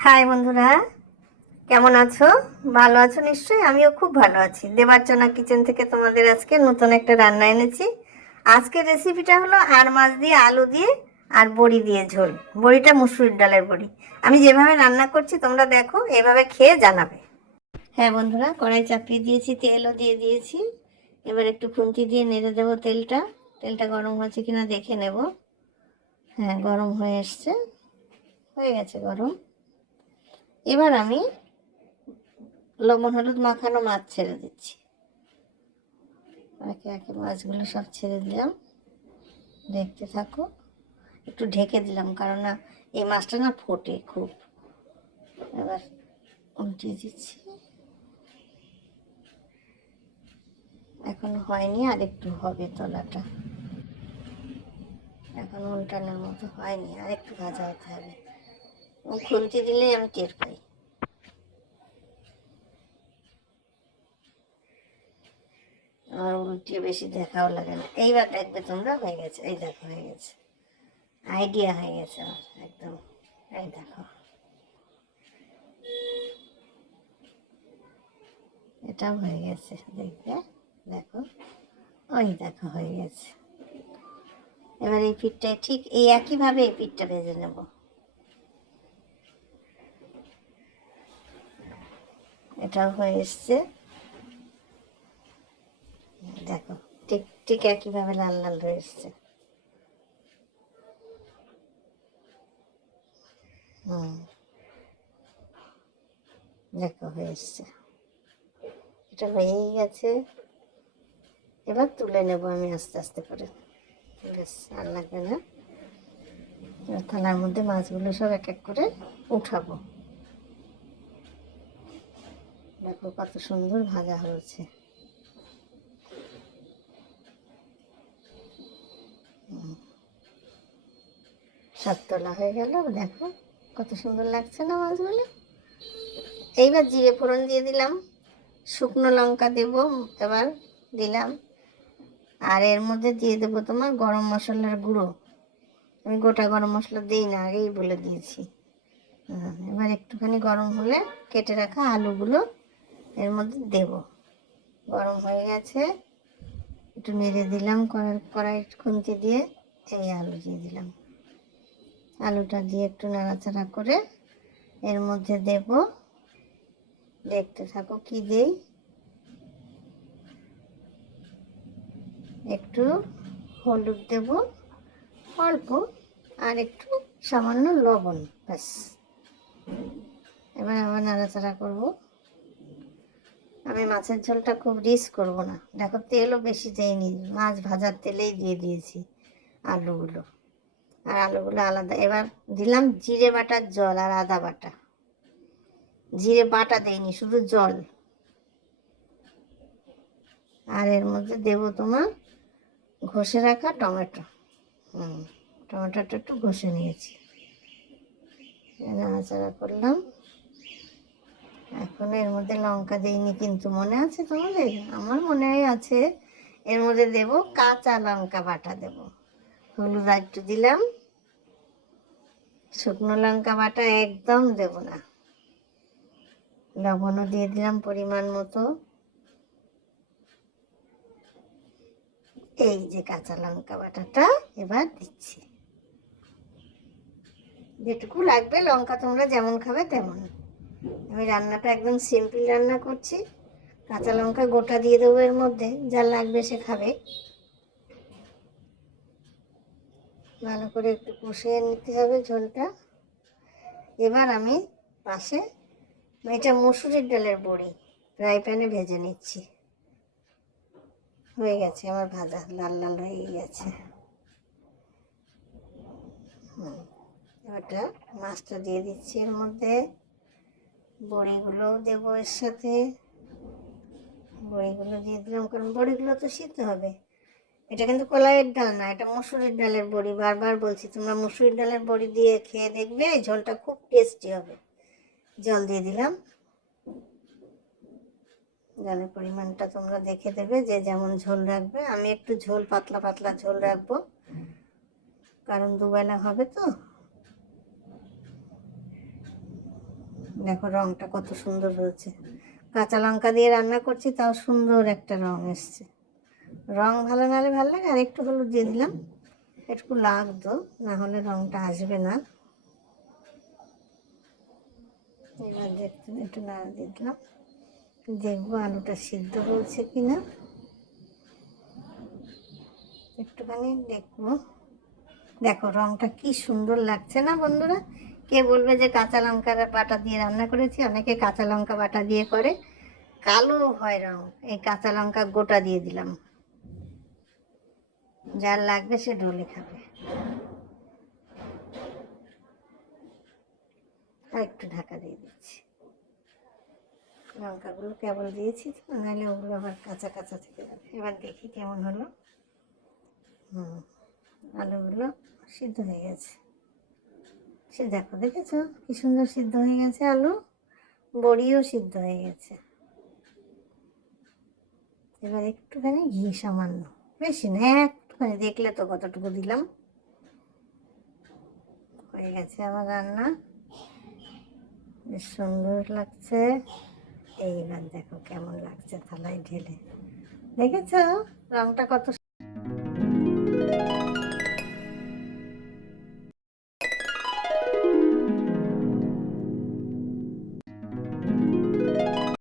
High বন্ধুরা, কেমন আছো? ভালো আছো নিশ্চয়ই? আমিও খুব ভালো আছি। দেবার্চনা কিচেন থেকে তোমাদের আজকে নতুন একটা রান্না এনেছি। আজকের রেসিপিটা হলো আর মাছ দিয়ে আলু দিয়ে আর বড়ি দিয়ে ঝোল। বড়িটা মুসুরির ডালের বড়ি। আমি যেভাবে রান্না করছি, তোমরা দেখো, এভাবে খেয়ে জানাবে। হ্যাঁ বন্ধুরা, কড়াই চাপিয়ে দিয়েছি, তেলও দিয়ে দিয়েছি। এবার একটু খুন্তি দিয়ে নেড়ে দেবো তেলটা। তেলটা গরম হয়েছে কিনা দেখে নেব। হ্যাঁ গরম হয়ে এসছে। হয়ে গেছে গরম। এবার আমি লবণ, হলুদ মাখানো মাছ ছেড়ে দিচ্ছি। একে একে মাছগুলো সব ছেড়ে দিলাম। দেখতে থাকো। একটু ঢেকে দিলাম, কারণ না, এই মাছটা না ফোটে খুব। এবার উল্টিয়ে দিচ্ছি। এখন হয়নি, আর একটু হবে তলাটা। এখন উল্টানোর মতো হয়নি, আর একটু ভাজা হতে হবে। ও খুন্তি দিলেই আমি টের পাই। আমার উল্টিয়ে বেশি দেখাও লাগে না। এইবার দেখবে তোমরা হয়ে গেছে, এই দেখো হয়ে গেছে। আইডিয়া হয়ে গেছে একদম। এই দেখো। এটাও হয়ে গেছে, দেখবে? দেখো। ওই দেখো, হয়ে গেছে। এবার এই পিঠটায় ঠিক এই একইভাবে এই পিঠটা ভেজে নেব। এটাও হয়ে এসছে। দেখো, ঠিক ঠিক একইভাবে লাল লাল হয়ে এসছে। হুম। দেখো, হয়ে এসছে। এটা হয়েই গেছে। এবার তুলে নেব আমি আস্তে আস্তে করে। ব্যাস আর লাগবে না। থালার মধ্যে মাছগুলো সব এক এক করে উঠাবো। দেখো কত সুন্দর ভাজা হয়েছে। সব তোলা হয়ে গেল, দেখো কত সুন্দর লাগছে না মাছগুলো। এইবার জিরে ফোড়ন দিয়ে দিলাম, শুকনো লঙ্কা দেব এবার দিলাম, আর এর মধ্যে দিয়ে দেবো তোমার গরম মশলার গুঁড়ো। আমি গোটা গরম মশলা দিই না, আগেই বলে দিয়েছি। এবার একটুখানি গরম হলে কেটে রাখা আলুগুলো এর মধ্যে দেব। গরম হয়ে গেছে। একটু নেড়ে দিলাম কড়াই খুন্তি দিয়ে এই আলু দিয়ে দিলাম। আলুটা দিয়ে একটু নাড়াচাড়া করে এর মধ্যে দেব। দেখতে থাকো কি দেই। একটু হলুদ দেব, অল্প আর একটু সামান্য লবণ, ব্যাস। এবার আবার নাড়াচাড়া করব। আমি মাছের ঝোলটা খুব রিস করব না। দেখো, তেলও বেশি দেয়নি মাছ ভাজার তেলেই দিয়ে দিয়েছি আলুগুলো। আর আলুগুলো আলাদা, এবার দিলাম জিরে বাটার জল আর আদা বাটা। জিরে বাটা দেয়নি শুধু জল। আর এর মধ্যে দেবো তোমার ঘষে রাখা টমেটো। হুম, টমেটোটা একটু ঘষে নিয়েছি। নাড়াচাড়া করলাম। এখন এর মধ্যে লঙ্কা দিইনি কিন্তু মনে আছে তোমাদের? আমার মনে আছে, এর মধ্যে দেব কাঁচা লঙ্কা বাটা দেব। হলুদ একটু দিলাম, শুকনো লঙ্কা বাটা একদম দেব না। লবণও দিয়ে দিলাম পরিমাণ মতো। এই যে কাঁচা লঙ্কা বাটাটা এবার দিচ্ছি। যেটুকু লাগবে লঙ্কা তোমরা যেমন খাবে তেমন আমি রান্নাটা একদম সিম্পল রান্না করছি। কাঁচা লঙ্কা গোটা দিয়ে দেবো এর মধ্যে, যা লাগবে সে খাবে। ভালো করে একটু কষিয়ে নিতে হবে ঝোলটা। এবার আমি পাশে এটা মুসুরির ডালের বড়ি, ফ্রাই প্যানে ভেজে নিচ্ছি। হয়ে গেছে, আমার ভাজা, লাল লাল হয়ে গেছে। এবারটা মাছটা দিয়ে দিচ্ছি এর মধ্যে। বড়িগুলোও দেবো এর সাথে। বড়িগুলো দিয়ে দিলাম কারণ বড়িগুলো তো সিদ্ধ হবে। এটা কিন্তু কলাইয়ের ডাল না, এটা মুসুরির ডালের বড়ি। বারবার বলছি, তোমরা মুসুরির ডালের বড়ি দিয়ে খেয়ে দেখবে, ঝোলটা খুব টেস্টি হবে। জল দিয়ে দিলাম। জলের পরিমাণটা তোমরা দেখে দেবে যে যেমন ঝোল রাখবে। আমি একটু ঝোল, পাতলা পাতলা ঝোল রাখব। কারণ দুবেলা হবে তো। দেখো রংটা কত সুন্দর হয়েছে। কাঁচা লঙ্কা দিয়ে রান্না করছি, তাও সুন্দর একটা রং এসছে। রং ভালো না হলে ভালো লাগে, আর একটু হলুদ দিয়ে দিলাম। একটু লাগতো, না হলে রংটা আসবে না। এবার দেখতে একটু নাড়া দিয়ে দিলাম। দেখব আলুটা সিদ্ধ হয়েছে কিনা। একটুখানি দেখব। দেখো রংটা কি সুন্দর লাগছে না বন্ধুরা? কে বলবে যে কাঁচা লঙ্কার বাটা দিয়ে রান্না করেছি? অনেকে কাঁচা লঙ্কা বাটা দিয়ে করে। কালো হয় রং এই কাঁচা লঙ্কা গোটা দিয়ে দিলাম। যার লাগবে সে ঢলে খাবে। একটু ঢাকা দিয়ে দিচ্ছি। লঙ্কাগুলো কেবল দিয়েছি নাহলে ওগুলো আবার কাঁচা কাঁচা থেকে যাবে। এবার দেখি কেমন হলো। হুম, আলুগুলো সিদ্ধ হয়ে গেছে। সে দেখো, দেখেছ? কি সুন্দর সিদ্ধ হয়ে গেছে আলু। বড়িও সিদ্ধ হয়ে গেছে। এবার একটুখানি ঘি সামান্য। বেশি না, একটুখানি, দেখলে তো কতটুকু দিলাম। হয়ে গেছে আমার রান্না। বেশ সুন্দর লাগছে। এইবার দেখো কেমন লাগছে থালায় ঢেলে। দেখেছ? রংটা কত